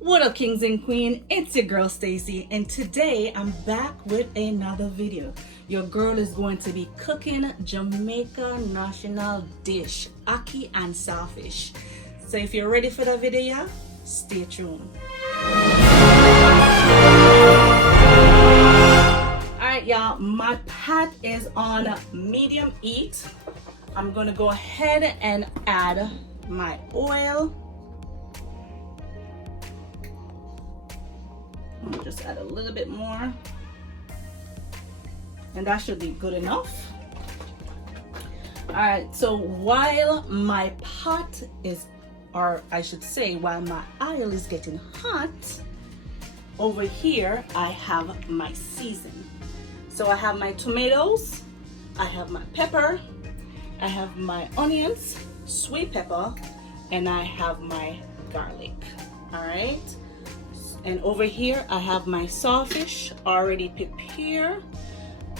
What up, kings and queen? It's your girl Stacy, and today I'm back with another video. Your girl is going to be cooking Jamaica national dish, ackee and saltfish. So if you're ready for the video, stay tuned. Alright y'all, my pot is on medium heat. I'm gonna go ahead and add my oil. I'll just add a little bit more, and that should be good enough. All right, so while my pot is, or I should say while my oil is getting hot, over here I have my season. So I have my tomatoes, I have my pepper, I have my onions, sweet pepper, and I have my garlic. All right. And over here I have my saltfish already prepared.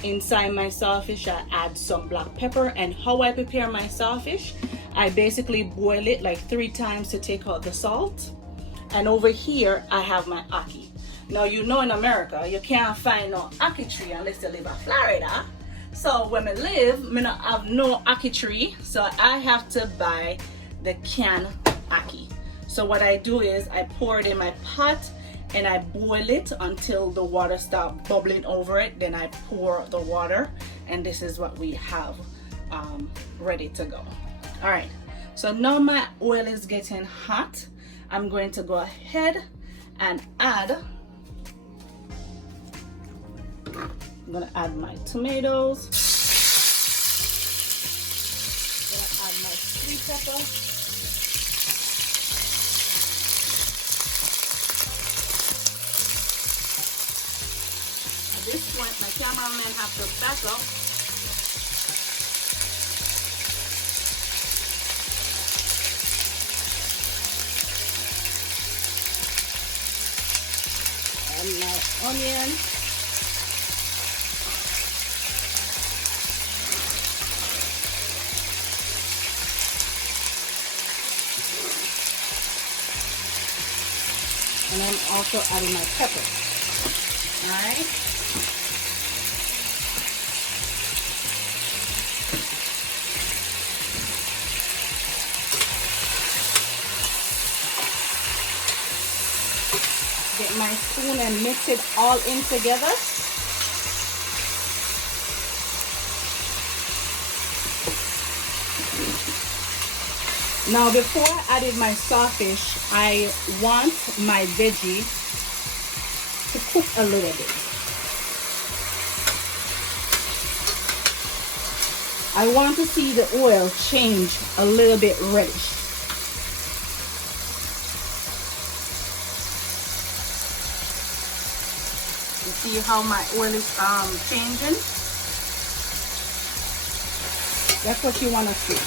Inside my saltfish I add some black pepper, and how I prepare my saltfish, I basically boil it like 3 times to take out the salt. And over here I have my ackee. Now you know in America you can't find no ackee tree unless you live in Florida. So when I live, I don't have no ackee tree, so I have to buy the canned ackee. So what I do is I pour it in my pot and I boil it until the water starts bubbling over it. Then I pour the water, and this is what we have ready to go. All right, so now my oil is getting hot. I'm going to go ahead and add, I'm gonna add my tomatoes. I'm gonna add my sweet pepper. At this point, my cameraman has to back up. And my onion. And I'm also adding my pepper. All right. Get my spoon and mix it all in together. Now before I added my saltfish, I want my veggie to cook a little bit. I want to see the oil change a little bit reddish. You see how my oil is changing? That's what you want to see.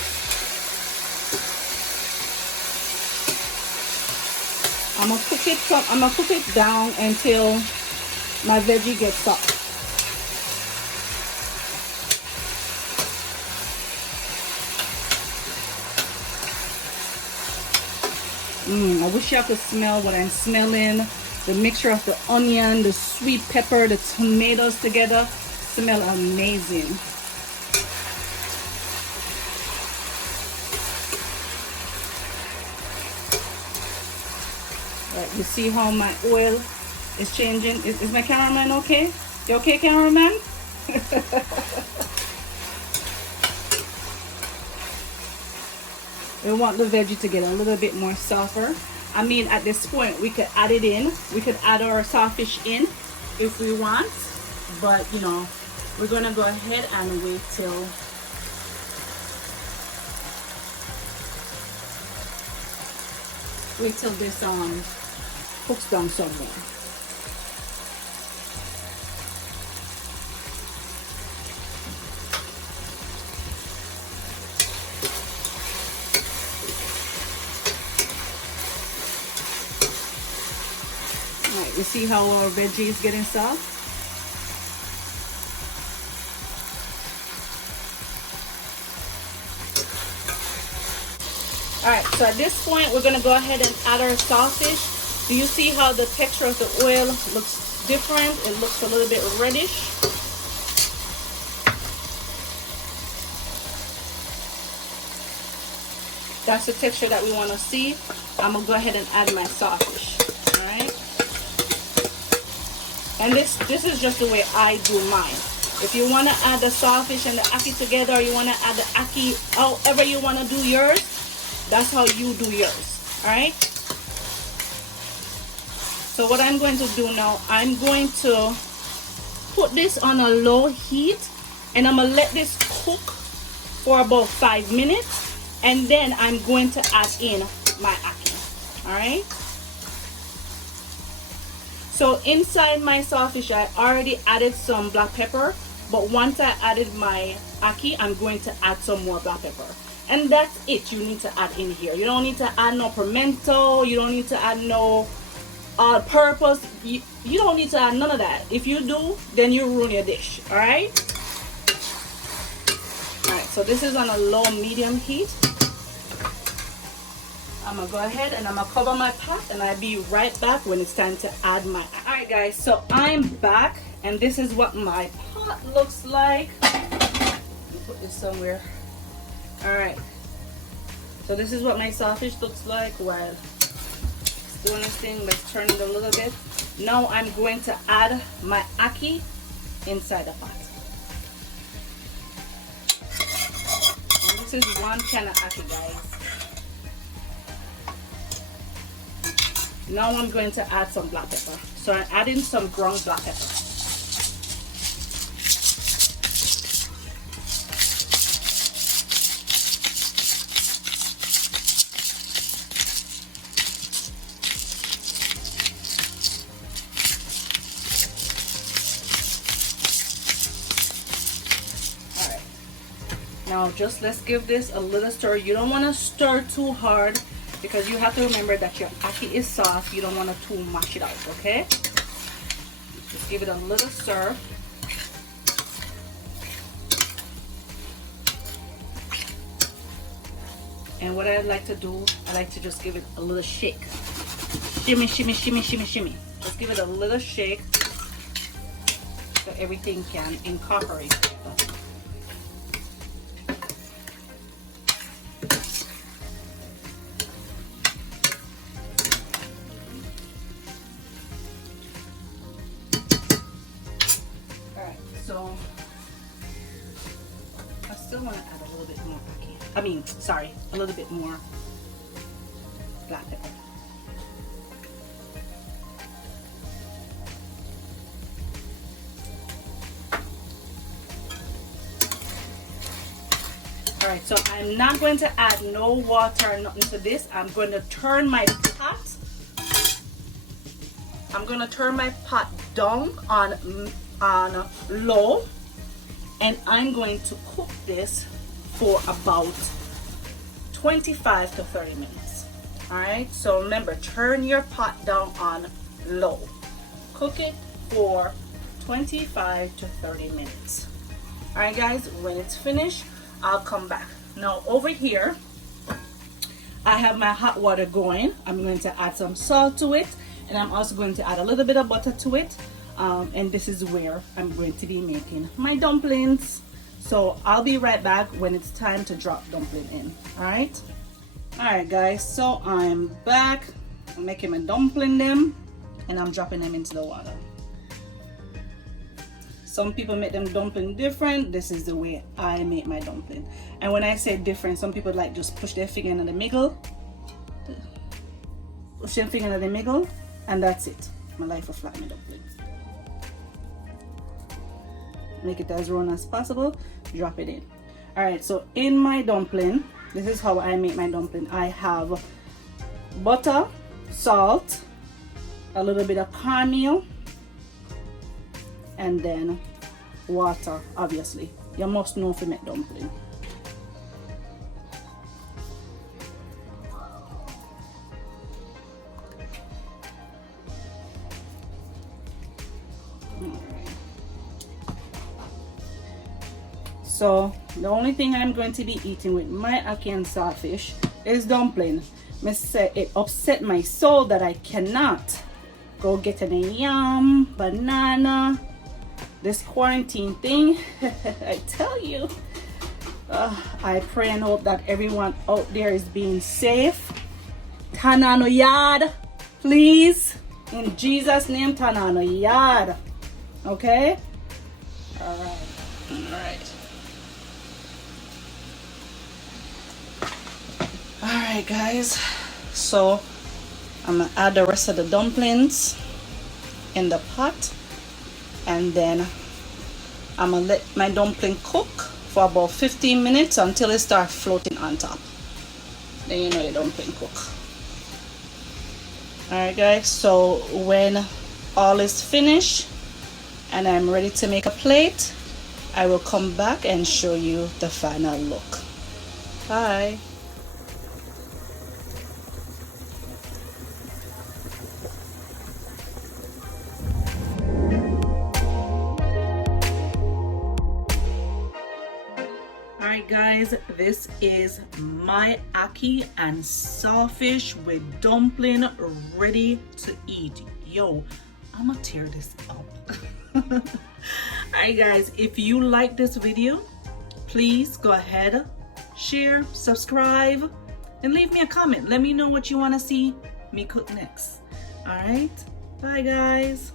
I'm gonna cook it down until my veggie gets soft. I wish y'all could smell what I'm smelling. The mixture of the onion, the sweet pepper, the tomatoes together smell amazing. Right, you see how my oil is changing? Is my cameraman okay? You okay, cameraman? We want the veggie to get a little bit more softer. I mean, at this point, we could add it in. We could add our saltfish in if we want. But, you know, we're going to go ahead and wait till this cooks down some more. Alright, you see how our veggie is getting soft? Alright, so at this point we're going to go ahead and add our saltfish. Do you see how the texture of the oil looks different? It looks a little bit reddish. That's the texture that we want to see. I'm gonna go ahead and add my saltfish. All right, and this is just the way I do mine. If you want to add the saltfish and the ackee together, or you want to add the ackee, however you want to do yours, that's how you do yours. All right. So what I'm going to do now, I'm going to put this on a low heat, and I'm gonna let this cook for about 5 minutes. And then I'm going to add in my ackee. All right. So inside my saltfish, I already added some black pepper. But once I added my ackee, I'm going to add some more black pepper. And that's it you need to add in here. You don't need to add no pimento. You don't need to add no all-purpose. You don't need to add none of that. If you do, then you ruin your dish. All right. All right. So this is on a low medium heat. I'm gonna go ahead and I'm gonna cover my pot, and I'll be right back when it's time to add my. All right, guys. So I'm back, and this is what my pot looks like. Let me put this somewhere. All right. So this is what my saltfish looks like while it's doing this thing. Let's turn it a little bit. Now I'm going to add my ackee inside the pot. And this is one can of ackee, guys. Now I'm going to add some black pepper. So I'm adding some ground black pepper. Alright. Now just let's give this a little stir. You don't want to stir too hard, because you have to remember that your ackee is soft. You don't want to too mash it out, okay? Just give it a little stir. And what I like to do, I like to just give it a little shake. Shimmy, shimmy, shimmy, shimmy, shimmy. Just give it a little shake so everything can incorporate. So I still want to add a little bit more ackee. A little bit more black pepper. All right, so I'm not going to add no water or nothing to this. I'm going to turn my pot. I'm going to turn my pot down on low, and I'm going to cook this for about 25 to 30 minutes. All right, so remember, turn your pot down on low. Cook it for 25 to 30 minutes. All right, guys, when it's finished, I'll come back. Now over here, I have my hot water going. I'm going to add some salt to it, and I'm also going to add a little bit of butter to it. And this is where I'm going to be making my dumplings. So I'll be right back when it's time to drop dumpling in. All right, guys, so I'm back. I'm making my dumpling them, and I'm dropping them into the water. Some people make them dumpling different. This is the way I make my dumpling. And when I say different, some people like just push their finger in the middle, push their finger in the middle, and that's it. My life of flat my dumplings. Make it as round as possible, drop it in. All right, so in my dumpling, this is how I make my dumpling. I have butter, salt, a little bit of cornmeal, and then water. Obviously, you must know if you make dumpling. So the only thing I'm going to be eating with my ackee and saltfish is dumpling. Me say it upset my soul that I cannot go get any yam, banana. This quarantine thing, I tell you. I pray and hope that everyone out there is being safe. Turn on the yard, please. In Jesus' name, turn on the yard. Okay? Alright. Alright, guys. So, I'm going to add the rest of the dumplings in the pot. And then I'm going to let my dumpling cook for about 15 minutes until it starts floating on top. Then you know your dumpling cook. Alright guys, so when all is finished and I'm ready to make a plate, I will come back and show you the final look. Bye. Alright guys, this is my ackee and saltfish with dumpling ready to eat. Yo, I'm gonna tear this up. Alright guys, if you like this video, please go ahead, share, subscribe, and leave me a comment. Let me know what you want to see me cook next. Alright, bye guys.